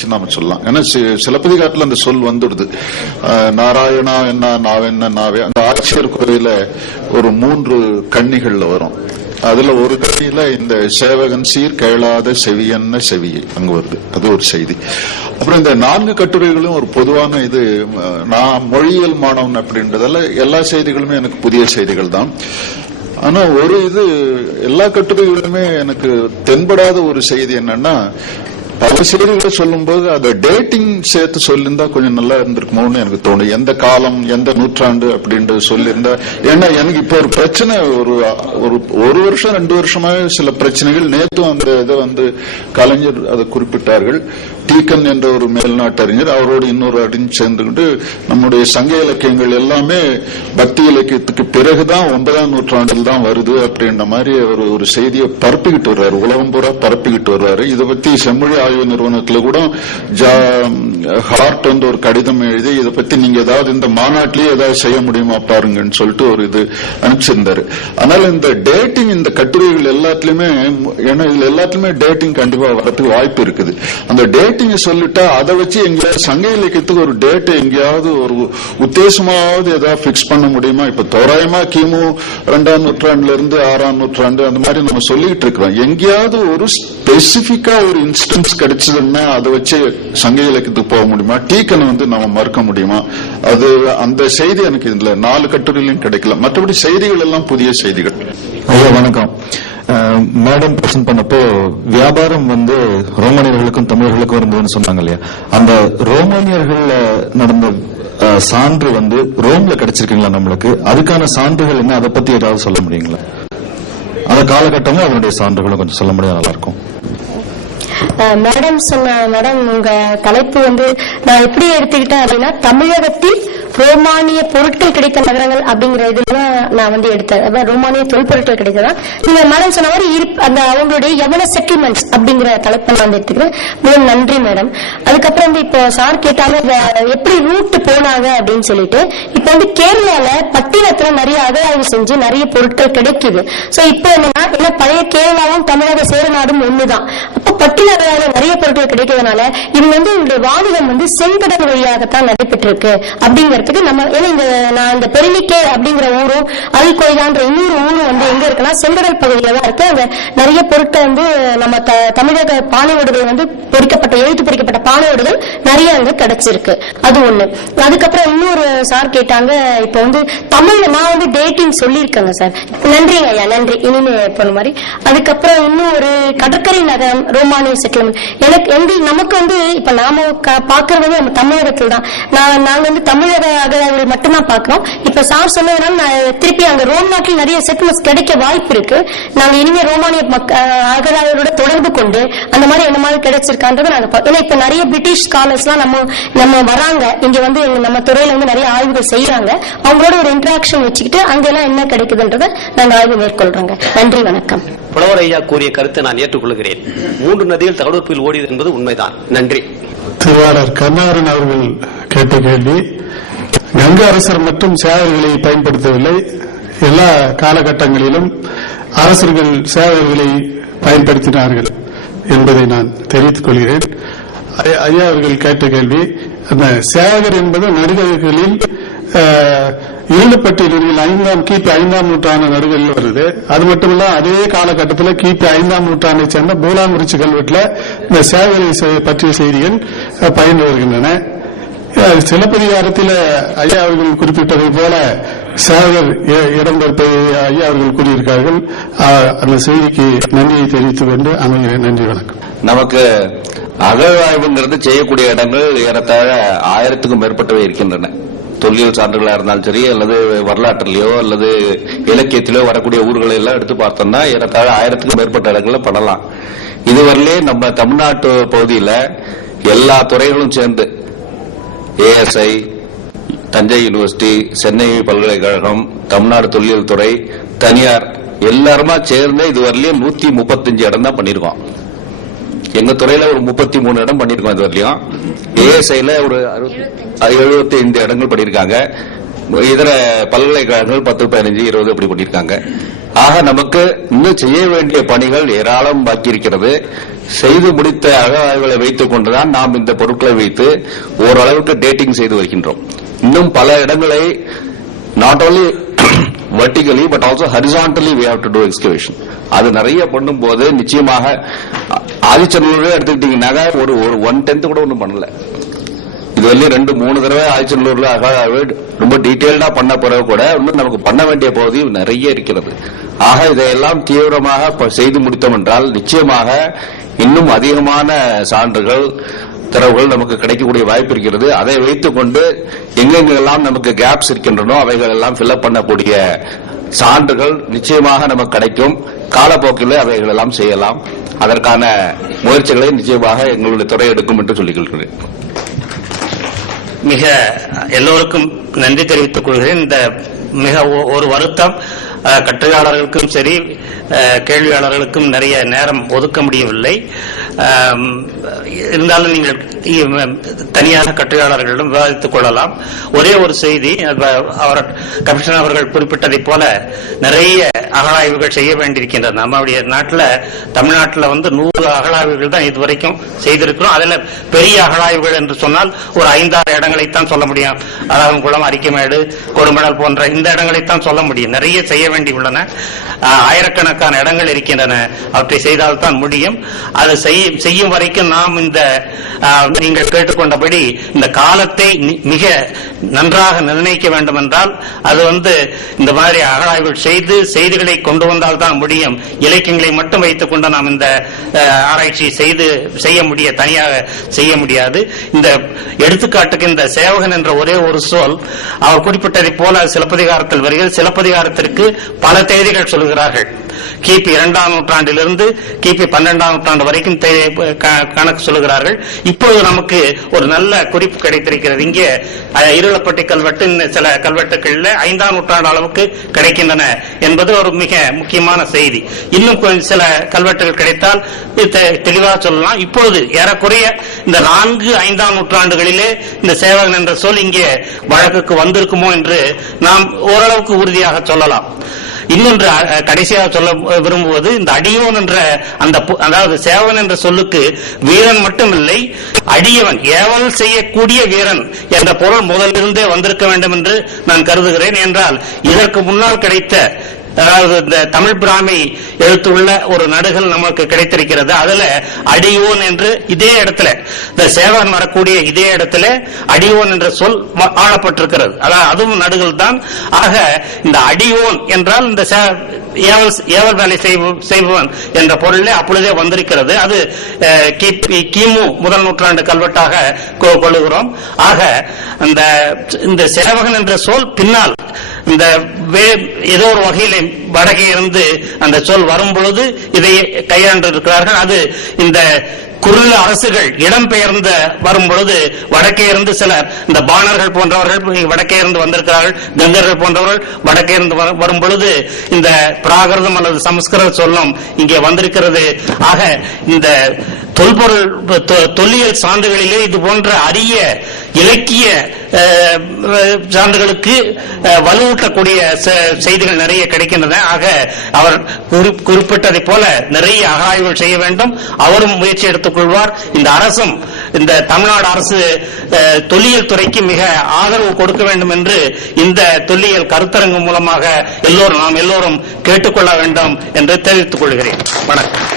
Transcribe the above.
நாம சொல்லலாம். ஏன்னா சிலப்பதிகாரத்துல அந்த சொல் வந்துடுது. நாராயணா என்ன நாவென்ன நாவே. அந்த ஆட்சியர் குறையில ஒரு 3 கன்னிகள்ல வரும். அதுல ஒரு கண்ணியில இந்த சேவகன் சீர் கேளாத செவியன்ன செவியை அங்க வருது. அது ஒரு செய்தி. அப்புறம் இந்த 4 கட்டுரைகளும் ஒரு பொதுவான இது. நான் மொழியியல் மாணவன் அப்படின்றதால எல்லா செய்திகளுமே எனக்கு புதிய செய்திகள் தான். ஆனா ஒரு இது எல்லா கட்டுரைகளுமே எனக்கு தென்படாத ஒரு செய்தி என்னன்னா, பல செய்திகளை சொல்லும் போது அதை டேட்டிங் சேர்த்து சொல்லியிருந்தா கொஞ்சம் நல்லா இருந்திருக்குமோன்னு எனக்கு தோணும். எந்த காலம் எந்த நூற்றாண்டு அப்படின்றது சொல்லியிருந்தா. ஏன்னா எனக்கு இப்ப ஒரு பிரச்சனை, ஒரு வருஷம் 2 வருஷமாவே சில பிரச்சனைகள். நேற்றும் அந்த இதை கலைஞர் அதை குறிப்பிட்டார்கள். டீக்கன் என்ற ஒரு மேல்நாட்டறிஞர், அவரோடு இன்னொரு அறிஞர் சேர்ந்துகிட்டு நம்முடைய சங்க இலக்கியங்கள் எல்லாமே பக்தி இலக்கியத்துக்கு பிறகுதான் 9ஆம் நூற்றாண்டில் தான் வருது அப்படின்ற மாதிரி ஒரு செய்தியை பரப்பிக்கிட்டு வருவாரு. உலகம் பூரா பரப்பிக்கிட்டு வருவாரு. இதை பத்தி செம்மொழி ஆய்வு நிறுவனத்துல கூட ஹார்ட் ஒரு கடிதம் எழுதி இதை பத்தி நீங்க ஏதாவது இந்த மாநாட்டிலேயே ஏதாவது செய்ய முடியுமா பாருங்கன்னு சொல்லிட்டு ஒரு இது அனுப்பிச்சிருந்தாரு. அதனால இந்த டேட்டிங் இந்த கட்டுரைகள் எல்லாத்துலயுமே, ஏன்னா இதுல எல்லாத்துலயுமே டேட்டிங் கண்டிப்பா வரதுக்கு வாய்ப்பு இருக்குது. அந்த டேட்டிங் சொல்லிட்டா அதை வச்சு எங்கேயாவது சங்க இலக்கியத்துக்கு ஒரு டேட் எங்கேயாவது ஒரு உத்தேசமாவது ஏதாவது பிக்ஸ் பண்ண முடியுமா? இப்ப தோராயமா கிமு 2ஆம் நூற்றாண்டுல இருந்து 6ஆம் நூற்றாண்டு அந்த மாதிரி நம்ம சொல்லிட்டு இருக்கிறோம். எங்கேயாவது ஒரு ஸ்பெசிபிக்கா ஒரு இன்ஸ்டன்ஸ் கிடைச்சதுன்னா அதை வச்சு சங்க இலக்கியத்துக்கு போக முடியுமா? டீக்கனை நம்ம மறுக்க முடியுமா? அது அந்த செய்தி எனக்கு இதுல 4 கட்டுரையிலும் கிடைக்கல. மற்றபடி செய்திகள் எல்லாம் புதிய செய்திகள். ஐயா வணக்கம். மேடம் பிரசன்ட் பண்ணப்போ வியாபாரம் ரோமானியர்களுக்கும் தமிழர்களுக்கும் இருந்ததுன்னு சொன்னாங்க இல்லையா? அந்த ரோமானியர்கள் நடந்த சான்று ரோம்ல கிடைச்சிருக்கீங்களா நம்மளுக்கு? அதுக்கான சான்றுகள் என்ன, அதை பத்தி ஏதாவது சொல்ல முடியுங்களா? அந்த காலகட்டமும் அதனுடைய சான்றுகளும் கொஞ்சம் சொல்ல முடியாது, நல்லா இருக்கும். மேடம் உங்க தலைப்பு நான் எப்படி எடுத்துக்கிட்டேன் அப்படின்னா, தமிழகத்தில் ரோமானிய பொருட்கள் கிடைத்த நகரங்கள் அப்படிங்கிற இதுல நான் எடுத்தேன். ரோமானிய தொல்பொருட்கள் கிடைத்ததா நீங்க மேடம் சொன்ன மாதிரி அந்த அவங்களுடைய யவன செட்டில்மெண்ட்ஸ் அப்படிங்கிற தலைப்பை நான் எடுத்துக்கிறேன். மிகவும் நன்றி மேடம். அதுக்கப்புறம் இப்போ சார் கேட்டாங்க எப்படி ரூட் போனாங்க அப்படின்னு சொல்லிட்டு. இப்போ கேரளால பட்டினத்துல நிறைய அகழாய்வு செஞ்சு நிறைய பொருட்கள் கிடைக்குது. சோ இப்போ என்னன்னா பழைய கேரளாவும் தமிழக சேரநாடும் ஒண்ணுதான். அப்போ பட்டினங்களால நிறைய பொருட்கள் கிடைக்கிறதுனால இவங்க இவங்களுடைய வாணிகம் செங்கடல் வழியாகத்தான் நடைபெற்றிருக்கு அப்படிங்கிறதுக்கு நம்ம நான் இந்த பெருமிக்கே அப்படிங்கிற ஊரும் அல்கொய்தான்ற இன்னொரு ஊரும் எங்க இருக்குன்னா செங்கடல் பகுதியில தான் இருக்கு. அங்க நிறைய பொருட்கள் நம்ம தமிழக பானையோடுகள் பொறிக்கப்பட்ட எழுத்து பொறிக்கப்பட்ட பானையோடுகள் நிறைய அங்க கிடைச்சிருக்கு. அது ஒண்ணு. அதுக்கப்புறம் இன்னொரு சார் கேட்டாங்க, இப்போ தமிழ்ல நான் டேட்டிங் சொல்லியிருக்கேங்க சார். நன்றிங்க ஐயா, நன்றி. இனிமே போன மாதிரி. அதுக்கப்புறம் இன்னும் ஒரு கடற்கரை நகரம் ரோமானிய செட்டில்மெண்ட் எனக்கு நமக்கு இப்ப நாம பாக்குறது நம்ம தமிழகத்தில் தான். நாங்க தமிழக அகழாய்வுகள் மட்டும்தான் பாக்குறோம். இப்ப சார் சொன்னதுனால நான் திருப்பி அங்க ரோம் நாட்டில் நிறைய செட்டில்மெண்ட்ஸ் கிடைக்க வாய்ப்பு இருக்கு. நாங்க இனிமே ரோமானிய அகழாய்வோட தொடர்பு கொண்டு அந்த மாதிரி என்ன மாதிரி கிடைச்சிருக்கான்றது நாங்க ஏன்னா இப்ப நிறைய பிரிட்டிஷ் ஸ்காலர்ஸ் எல்லாம் நம்ம வராங்க இங்க நம்ம துறையில நிறைய ஆய்வுகள் செய்யறாங்க. அவங்களோட ஒரு இன்டராக்ஷன் வச்சுக்கிட்டு அங்கெல்லாம் என்ன கிடைக்குதுன்றதை நாங்க ஆய்வு மேற்கொள்றோங்க. நன்றி, வணக்கம். புலவர் ஐயா கூறிய கருத்தை நான் ஏற்றுக்கொள்கிறேன். 3 நதிகள் தகவல் ஓடியது என்பது உண்மைதான். நன்றி. திருவாளர் கருணாகரன் அவர்கள் கேட்ட கேள்வி, கங்க அரசர் மட்டும் சேவர்களை பயன்படுத்தவில்லை. எல்லா காலகட்டங்களிலும் அரசர்கள் சேவர்களை பயன்படுத்தினார்கள் என்பதை நான் தெரிவித்துக் கொள்கிறேன். ஐயா அவர்கள் கேட்ட கேள்வி, அந்த சேவர் என்பது நடுகர்களில் இருளப்பட்டியலில் கிபி 5ஆம் நூற்றாண்டு நடுகளில் வருது. அது மட்டுமல்ல, அதே காலகட்டத்தில் கிபி 5ஆம் நூற்றாண்டை சேர்ந்த பூலாங்குறிச்சி கல்வெட்டில் இந்த சேவரை பற்றிய செய்திகள் பயின்று வருகின்றன. சிலப்பதிகாரத்தில் ஐயா அவர்கள் குறிப்பிட்டதை போல சேவர் இடம்பெயர்ப்பை ஐயா அவர்கள் கூறியிருக்கார்கள். அந்த செய்திக்கு நன்றியை தெரிவித்துக் கொண்டு அமைகிறேன். நன்றி, வணக்கம். நமக்கு அகழ்வாய்வுங்கிறது செய்யக்கூடிய இடங்கள் ஏறத்தாழ 1000க்கும் மேற்பட்டவை இருக்கின்றன. தொல்லியல் சான்றுகளா இருந்தாலும் சரி, அல்லது வரலாற்றிலேயோ அல்லது இலக்கியத்திலோ வரக்கூடிய ஊர்களை எல்லாம் எடுத்து பார்த்தோம்னா ஏறத்தாழ 1000க்கும் மேற்பட்ட இடங்களை பண்ணலாம். இதுவரையிலே நம்ம தமிழ்நாட்டு பகுதியில் எல்லா துறைகளும் சேர்ந்து ஏஎஸ்ஐ, தஞ்சை யூனிவர்சிட்டி, சென்னை பல்கலைக்கழகம், தமிழ்நாடு தொல்லியல் துறை, தனியார் எல்லாருமா சேர்ந்து இதுவரையிலும் 135 இடம் தான் பண்ணிருக்கோம். எங்க துறையில ஒரு 33 இடம் பண்ணிருக்கோம். இதுவரையிலும் ஏஎஸ்ஐல ஒரு 75 இடங்கள் பண்ணிருக்காங்க. இதர பல்கலைக்கழகங்கள் 10, 15, 20 அப்படி பண்ணிருக்காங்க. ஆக நமக்கு இன்னும் செய்ய வேண்டிய பணிகள் ஏராளம் பாக்கி இருக்கிறது. செய்து முடித்த அகழ்வாய்வுகளை வைத்துக் கொண்டுதான் நாம் இந்த பொருட்களை வைத்து ஓரளவுக்கு டேட்டிங் செய்து வருகின்றோம். இன்னும் பல இடங்களை not only vertically but also horizontally we have to do excavation. அது நிறைய பண்ணும்போது நிச்சயமாக ஆதிச்சநல்லூரே எடுத்துக்கிட்டீங்கன்னா ஒரு 1/10 கூட ஒன்றும் பண்ணல. இது வந்து 2-3 தடவை ஆதிச்சநல்லூர்ல அகழ்வாய்வு ரொம்ப டீட்டெயில்டா பண்ண பிறகு கூட இன்னும் நமக்கு பண்ண வேண்டிய பகுதி நிறைய இருக்கிறது. ஆக இதையெல்லாம் தீவிரமாக செய்து முடித்தோம் என்றால் நிச்சயமாக இன்னும் அதிகமான சான்றுகள் தரவுகள் நமக்கு கிடைக்கக்கூடிய வாய்ப்பு இருக்கிறது. அதை வைத்துக் கொண்டு எங்கெங்கெல்லாம் நமக்கு கேப்ஸ் இருக்கின்றனோ அவைகள் எல்லாம் ஃபில்அப் பண்ணக்கூடிய சான்றுகள் நிச்சயமாக நமக்கு கிடைக்கும். காலப்போக்கில் அவைகள் எல்லாம் செய்யலாம். அதற்கான முயற்சிகளை நிச்சயமாக எங்களுடைய துறை எடுக்கும் என்று சொல்லிக் கொள்கிறேன். மிக எல்லோருக்கும் நன்றி தெரிவித்துக் கொள்கிறேன். இந்த மிக ஒரு வருத்தம், கட்டுரையாளர்களுக்கும் சரி கேள்வியாளர்களுக்கும் நிறைய நேரம் ஒதுக்க முடியவில்லை. இருந்தாலும் நீங்கள் தனியாக கட்டுரையாளர்களிடம் விவாதித்துக் கொள்ளலாம். ஒரே ஒரு செய்தி, அவர் கமிஷனர் அவர்கள் குறிப்பிட்டதை போல நிறைய அகழாய்வுகள் செய்ய வேண்டியிருக்கின்றன. நம்முடைய நாட்டில் தமிழ்நாட்டில் 100 அகழாய்வுகள் தான் இதுவரைக்கும் செய்திருக்கிறோம். அதில் பெரிய அகழாய்வுகள் என்று சொன்னால் ஒரு 5-6 இடங்களைத்தான் சொல்ல முடியும். அழகன்குளம், அரிக்கமேடு, கொடுமணல் போன்ற இந்த இடங்களைத்தான் சொல்ல முடியும். நிறைய செய்ய வேண்டியுள்ளன. ஆயிரக்கணக்கான இடங்கள் இருக்கின்றன. அவற்றை செய்தால்தான் முடியும். அது செய்யும் வரைக்கும் நாம் இந்த நீங்கள் கேட்டுக்கொண்டபடி இந்த காலத்தை மிக நன்றாக நிர்ணயிக்க வேண்டும் என்றால் அது இந்த மாதிரி அகழாய்வுகள் செய்து செய்திகளை கொண்டு வந்தால் தான் முடியும். இலக்கியங்களை மட்டும் வைத்துக் கொண்டு நாம் இந்த ஆராய்ச்சி செய்ய முடிய தனியாக செய்ய முடியாது. இந்த எடுத்துக்காட்டுக்கு இந்த சேவகன் என்ற ஒரே ஒரு சொல் அவர் குறிப்பிட்டதை போல சிலப்பதிகாரத்தில் வருகிறது. சிலப்பதிகாரத்திற்கு பல தேதிகள் சொல்கிறார்கள். கிபி 2ஆம் நூற்றாண்டிலிருந்து கிபி 12ஆம் நூற்றாண்டு வரைக்கும் கணக்கு சொல்லுகிறார்கள். இப்பொழுது நமக்கு ஒரு நல்ல குறிப்பு கிடைத்திருக்கிறது. இங்கே இருளப்பட்டி கல்வெட்டு சில கல்வெட்டுகளில் 5ஆம் நூற்றாண்டு அளவுக்கு கிடைக்கின்றன என்பது ஒரு மிக முக்கியமான செய்தி. இன்னும் சில கல்வெட்டுகள் கிடைத்தால் தெளிவாக சொல்லலாம். இப்பொழுது ஏறக்குறைய இந்த 4-5ஆம் நூற்றாண்டுகளிலே இந்த சேவகன் என்ற சொல் இங்கே வழக்குக்கு வந்திருக்குமோ என்று நாம் ஓரளவுக்கு உறுதியாக சொல்லலாம். இன்னொன்று கடைசியாக சொல்ல விரும்புவது, இந்த அடியோன் என்ற அதாவது சேவகன் என்ற சொல்லுக்கு வீரன் மட்டுமில்லை, அடியவன் ஏவல் செய்யக்கூடிய வீரன் என்ற பொருள் முதலிருந்தே வந்திருக்க வேண்டும் என்று நான் கருதுகிறேன். என்றால் இதற்கு முன்னால் கிடைத்த அதாவது இந்த தமிழ் பிராமி எழுத்துள்ள ஒரு நடுகள் நமக்கு கிடைத்திருக்கிறது. அதுல அடியோன் என்று இதே இடத்துல இந்த சேவகன் வரக்கூடிய இதே இடத்துல அடியோன் என்ற சொல் ஆளப்பட்டிருக்கிறது. அதாவது அதுவும் நடுகள் தான். ஆக இந்த அடியோன் என்றால் இந்த ஏவல் வேலை செய்பவன் என்ற பொருளே அப்பொழுதே வந்திருக்கிறது. அது கிமு 1 நூற்றாண்டு கல்வெட்டாக கொள்ளுகிறோம். ஆக இந்த சேவகன் என்ற சொல் பின்னால் இந்த ஏதோ ஒரு வகையில் வடக்கே இருந்து அந்த சொல் வரும் பொழுது இதை கையாண்டிருக்கிறார்கள். அது இந்த குறுநில அரசுகள் இடம்பெயர்ந்து வரும் பொழுது வடக்கே இருந்து சிலர் இந்த பாணர்கள் போன்றவர்கள் வடக்கே இருந்து வந்திருக்கிறார்கள். கங்கர்கள் போன்றவர்கள் வடக்கே இருந்து வரும் பொழுது இந்த பிராகிருதம் அல்லது சமஸ்கிருத சொல்லும் இங்கே வந்திருக்கிறது. ஆக இந்த தொல்லியல் சான்றுகளிலே இது போன்ற அரிய இலக்கிய சான்றுகளுக்கு வலுவூட்டக்கூடிய செய்திகள் நிறைய கிடைக்கின்றன. ஆக அவர் குறிப்பிட்டதை போல நிறைய அகழாய்வுகள் செய்ய வேண்டும். அவரும் முயற்சி எடுத்துக் கொள்வார். இந்த அரசும் இந்த தமிழ்நாடு அரசு தொல்லியல் துறைக்கு மிக ஆதரவு கொடுக்க வேண்டும் என்று இந்த தொல்லியல் கருத்தரங்கு மூலமாக நாம் எல்லோரும் கேட்டுக்கொள்ள வேண்டும் என்று தெரிவித்துக் கொள்கிறேன். வணக்கம்.